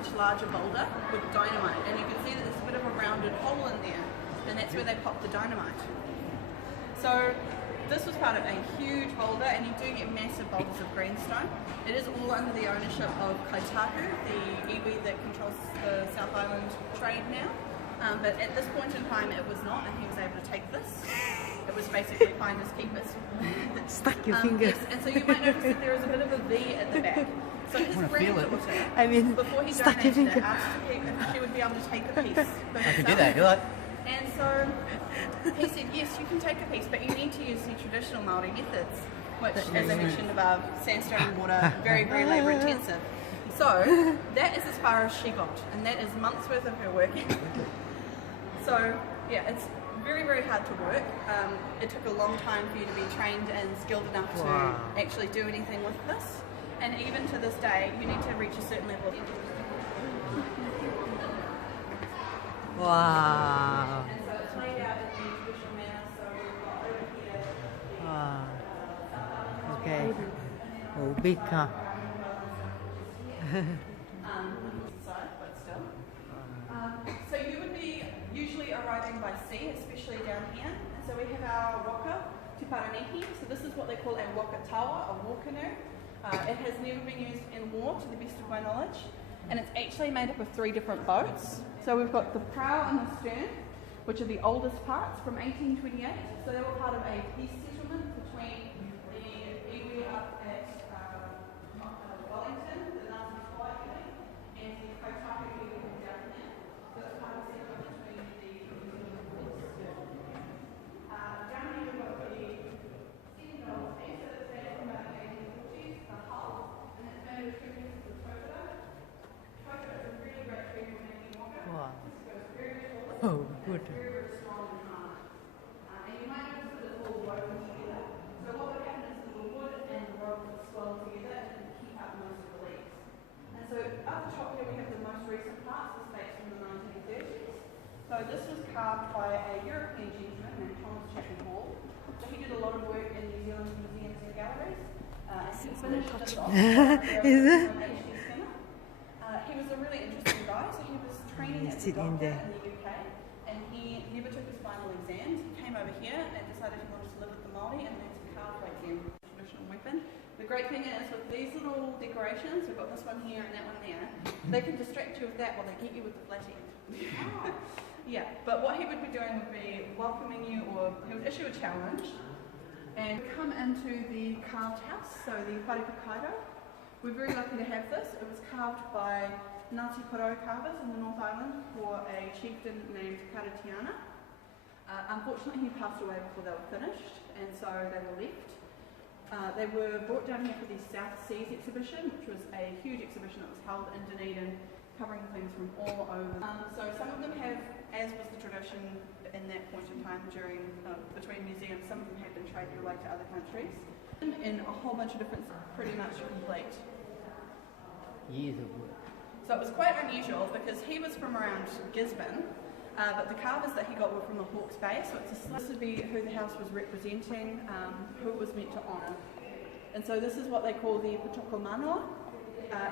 much larger boulder with dynamite, and you can see that there's a bit of a rounded hole in there, and that's where they pop the dynamite. So this was part of a huge boulder, and you do get massive boulders of greenstone. It is all under the ownership of Kaitaku, the iwi that controls the South Island trade now. But at this point in time it was not, and he was able to take this. It was basically finders keepers. Stuck your finger. Yes, and so you might notice that there is a bit of a V at the back. So his granddaughter, before he donated it, asked if she would be able to take a piece for herself. I can do that, you like? And so he said, yes, you can take a piece, but you need to use the traditional Māori methods, which, as I mentioned above, sandstone water, very, very labour intensive. So that is as far as she got, and that is months worth of her working. So yeah, it's very, very hard to work. It took a long time for you to be trained and skilled enough to actually do anything with this. And even to this day, you need to reach a certain level of Wow. And so it's laid out in the traditional manner. So we've got over here. Wow. Okay. Oh, big car. But still. So you would be usually arriving by sea, especially down here. And so we have our waka, Te Paraniki. So this is what they call a waka tawa, a war canoe. It has never been used in war, to the best of my knowledge. And it's actually made up of 3 different boats. So we've got the prow and the stern, which are the oldest parts from 1828. So they were part of a peace settlement between the iwi up at Wellington, the Ngāti Whaikai, and the Kaitaku people down here. So it's part of a settlement between the down here we've got the second oldest piece, so that's dated from about the 1840s, the hull, and it's made of tributes to the toto. Toto is a really great tree for making waka. Wow. This goes very tall. Oh, good. Very, very strong and hard. And you might notice that it's all woven together. So what would happen is the wood and the rope would swell together and keep up most of the leaves. And so up the top here we have the most recent parts. This dates from the 1930s. So this was carved by a European gentleman named Thomas Chapman Hall. So he did a lot of work in New Zealand museums and galleries. He finished this off. Is it? He was a really interesting guy. So he was training as a doctor in the UK, and he never took his final exams. He came over here and decided he wanted to live with the Māori and learn to carve like them, traditional weapon. The great thing is with these little decorations, we've got this one here and that one there, they can distract you with that while they get you with the flat end. Yeah, but what he would be doing would be welcoming you, or he would issue a challenge and come into the carved house, so the wharika kaido. We're very lucky to have this. It was carved by Ngāti Porou carvers in the North Island for a chieftain named Karatiana. Unfortunately, he passed away before they were finished, and so they were left. They were brought down here for the South Seas exhibition, which was a huge exhibition that was held in Dunedin, covering things from all over. So some of them have, as was the tradition in that point in time during between museums, some of them have been traded away to other countries. In a whole bunch of different, pretty much complete. Years of work. So it was quite unusual because he was from around Gisborne, but the carvers that he got were from the Hawke's Bay, so this would be who the house was representing, who it was meant to honour. And so this is what they call the Patoko Manoa,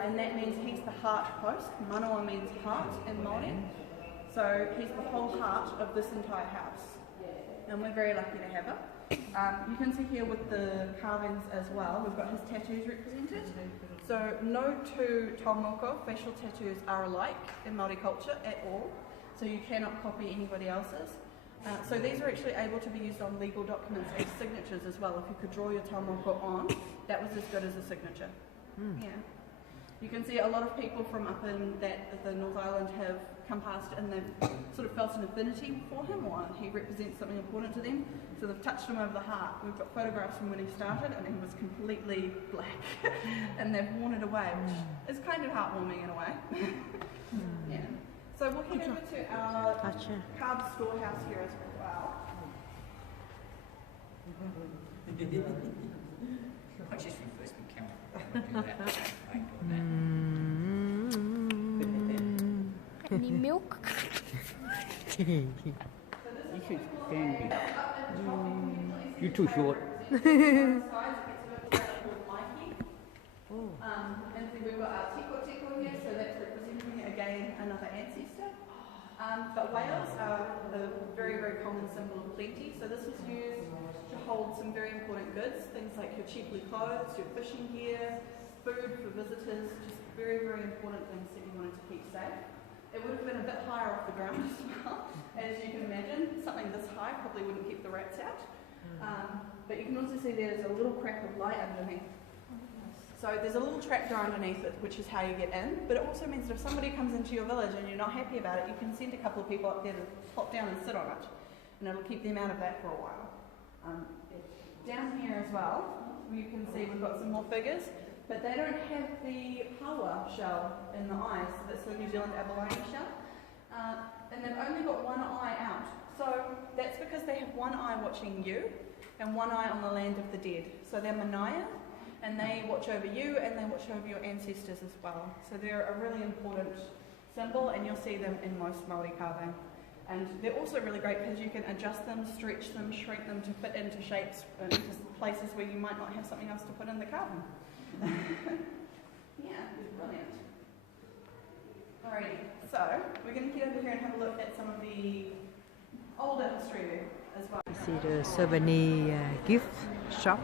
and that means he's the heart post. Manoa means heart in Māori. So he's the whole heart of this entire house. And we're very lucky to have it. You can see here with the carvings as well, we've got his tattoos represented. So no 2 taumoko facial tattoos are alike in Māori culture at all, so you cannot copy anybody else's. So these are actually able to be used on legal documents as signatures as well. If you could draw your taumoko on, that was as good as a signature. Yeah. You can see a lot of people from up in the North Island have come past and they've sort of felt an affinity for him, or he represents something important to them, so they've touched him over the heart. We've got photographs from when he started and he was completely black and they've worn it away, which is kind of heartwarming in a way. Yeah. So we'll head over to our carved storehouse here as well. I just reversed my camera. Any milk? You should stand here. You're too short. And then we've got our tiko tiko here, so that's representing But whales are a very, very common symbol of plenty. So this was used to hold some very important goods, things like your cheaply clothes, your fishing gear, food for visitors, just very, very important things that you wanted to keep safe. It would have been a bit higher off the ground as well, as you can imagine. Something this high probably wouldn't keep the rats out. But you can also see there's a little crack of light underneath. So there's a little trapdoor underneath it, which is how you get in. But it also means that if somebody comes into your village and you're not happy about it, you can send a couple of people up there to plop down and sit on it. And it'll keep them out of that for a while. Down here as well, you can see we've got some more figures. But they don't have the power shell in the eyes. So that's the New Zealand abalone shell. And they've only got one eye out. So that's because they have one eye watching you and one eye on the land of the dead. So they're Manaya, and they watch over you and they watch over your ancestors as well. So they're a really important symbol, and you'll see them in most Māori carving. And they're also really great because you can adjust them, stretch them, shrink them to fit into shapes, into places where you might not have something else to put in the carving. Yeah, it's brilliant. Alrighty, so we're going to get over here and have a look at some of the older history as well. See the souvenir gift shop.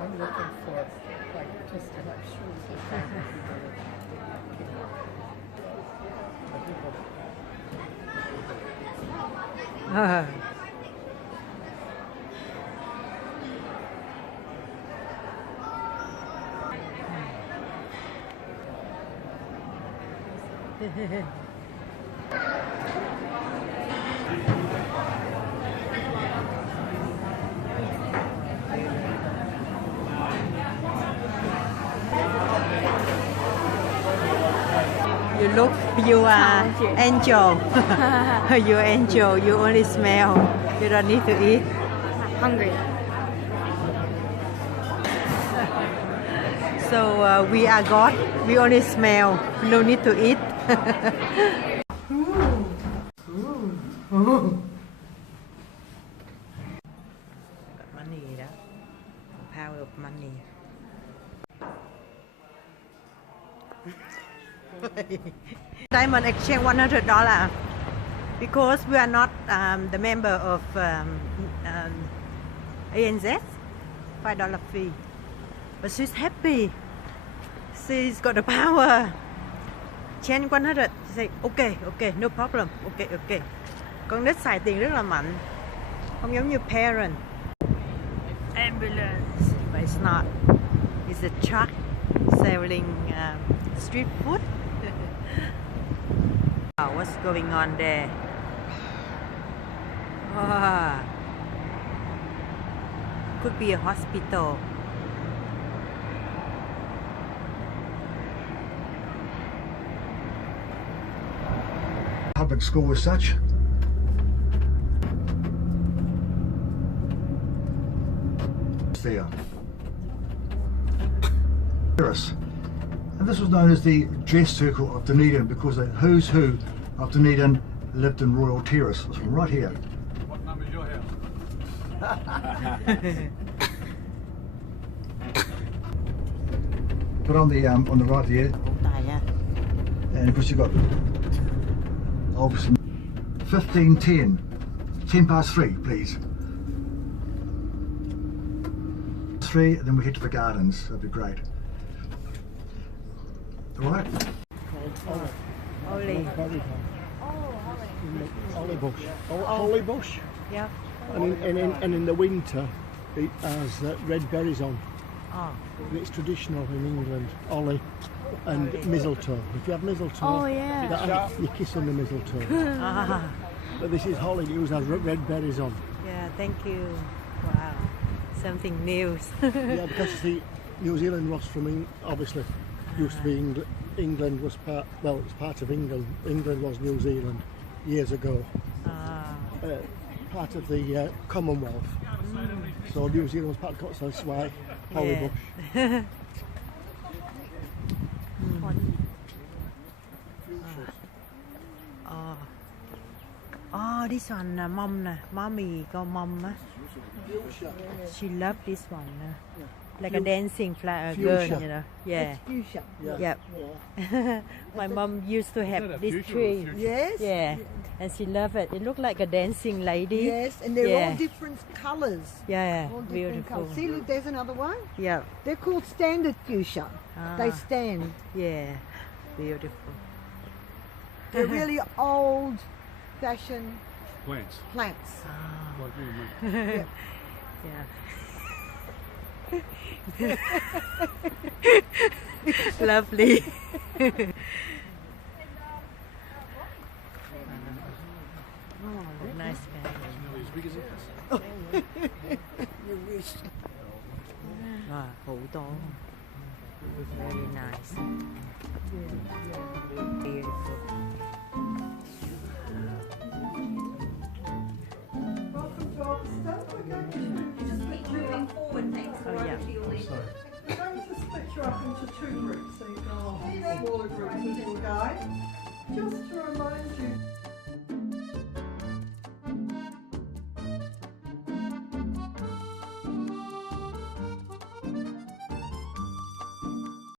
I'm looking for like just enough shoes. You look, you are angel. You're angel. You only smell. You don't need to eat. Hungry. So we are God. We only smell. No need to eat. Got money, đó. Power of money. Diamond exchange $100 because we are not the member of ANZ. $5 fee, but she's happy. She's got the power. Change 100. She say okay, okay, no problem. Okay, okay. Con nít xài tiền rất là mạnh, không giống như parent. Ambulance, but it's not. It's a truck selling street food. Wow, what's going on there? Wow. Could be a hospital. Public school as such. There. And this was known as the dress circle of Dunedin because the who's who of Dunedin lived in Royal Terrace. It was from right here. What number is your house? Put on the right there, and of course you've got obviously 15:10, 10 past 3, please. 3, and then we head to the gardens. That'd be great. All right. Holly. Holly bush. Holly bush. Yeah. And in the winter it has red berries on. Oh. And it's traditional in England, holly and mistletoe. If you have mistletoe, you kiss on the mistletoe. But this is holly, it always has red berries on. Yeah, thank you. Wow. Something new. Yeah, because the New Zealand was from, obviously, used to be England was part, well, it's part of England. England was New Zealand years ago. Part of the Commonwealth. So New Zealand was part of so that's why holly bush. Oh. Oh, this one, mom, mommy, go mom. She loved this one. Like a dancing girl, Fuchsia. you know. Yeah. Fuchsia. Yep. Yeah. My mom used to have this tree. Yes. Yeah. And she loved it. It looked like a dancing lady. Yes, and they're Yeah. all different colours. Yeah, All different beautiful. colours. See, look, there's another one. Yeah. They're called standard fuchsia. They Ah. stand. Yeah. Beautiful. They're really old-fashioned Plants. plants. Like you and me. Yeah. Lovely. Oh, nice family. Nearly as big as this. You wish. Wow, 好多. Very nice. Beautiful. Welcome to Oxford. We're going to Moving forward, thanks. Oh, yeah. we're going to split you up into two groups. So you've got smaller groups with your guide.